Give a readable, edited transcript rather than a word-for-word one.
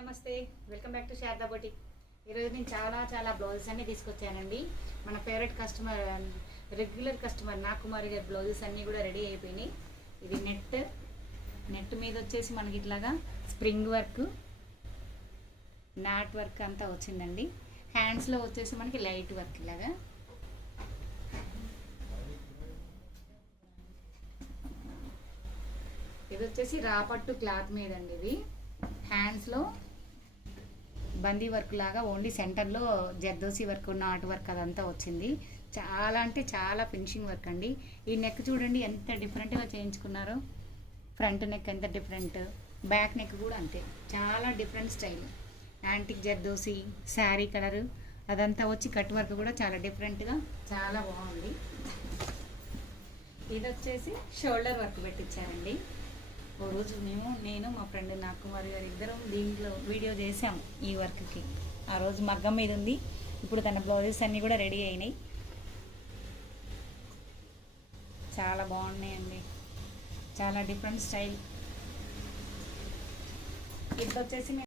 నమస్తే, welcome back to Sharada boutique. ఈరోజు నేను చాలా బ్లౌజెస్ అన్నీ తీసుకొచ్చానండి. మన ఫేవరెట్ కస్టమర్, రెగ్యులర్ కస్టమర్ నాకుమారి గారి బ్లౌజెస్ అన్నీ కూడా రెడీ అయిపోయినాయి. ఇది నెట్ మీద వచ్చేసి మనకి ఇట్లాగా స్ప్రింగ్ వర్క్, నాట్ వర్క్ అంతా వచ్చిందండి. హ్యాండ్స్లో వచ్చేసి మనకి లైట్ వర్క్ ఇలాగా. ఇది వచ్చేసి రాపట్టు క్లాత్ మీద అండి. ఇది హ్యాండ్స్లో బందీ వర్క్ లాగా ఓన్లీ సెంటర్లో జర్దోసి వర్క్, నాట్ వర్క్ అదంతా వచ్చింది. చాలా అంటే చాలా ఫినిషింగ్ వర్క్ అండి. ఈ నెక్ చూడండి ఎంత డిఫరెంట్గా చేయించుకున్నారో. ఫ్రంట్ నెక్ ఎంత డిఫరెంట్, బ్యాక్ నెక్ కూడా అంతే, చాలా different style. Antique zardozi sari colour అదంతా వచ్చి కట్ వర్క్ కూడా చాలా డిఫరెంట్గా చాలా బాగుంది. ఇది వచ్చేసి షోల్డర్ వర్క్ పెట్టించారండి. ఓ రోజు నేను మా ఫ్రెండ్ నాకుమారి గారు ఇద్దరం దీంట్లో వీడియో చేసాము ఈ వర్క్కి. ఆ రోజు మగ్గం మీద ఉంది. ఇప్పుడు తన బ్లౌజెస్ అన్నీ కూడా రెడీ అయినాయి. చాలా బాగున్నాయండి, చాలా డిఫరెంట్ స్టైల్. ఇది వచ్చేసి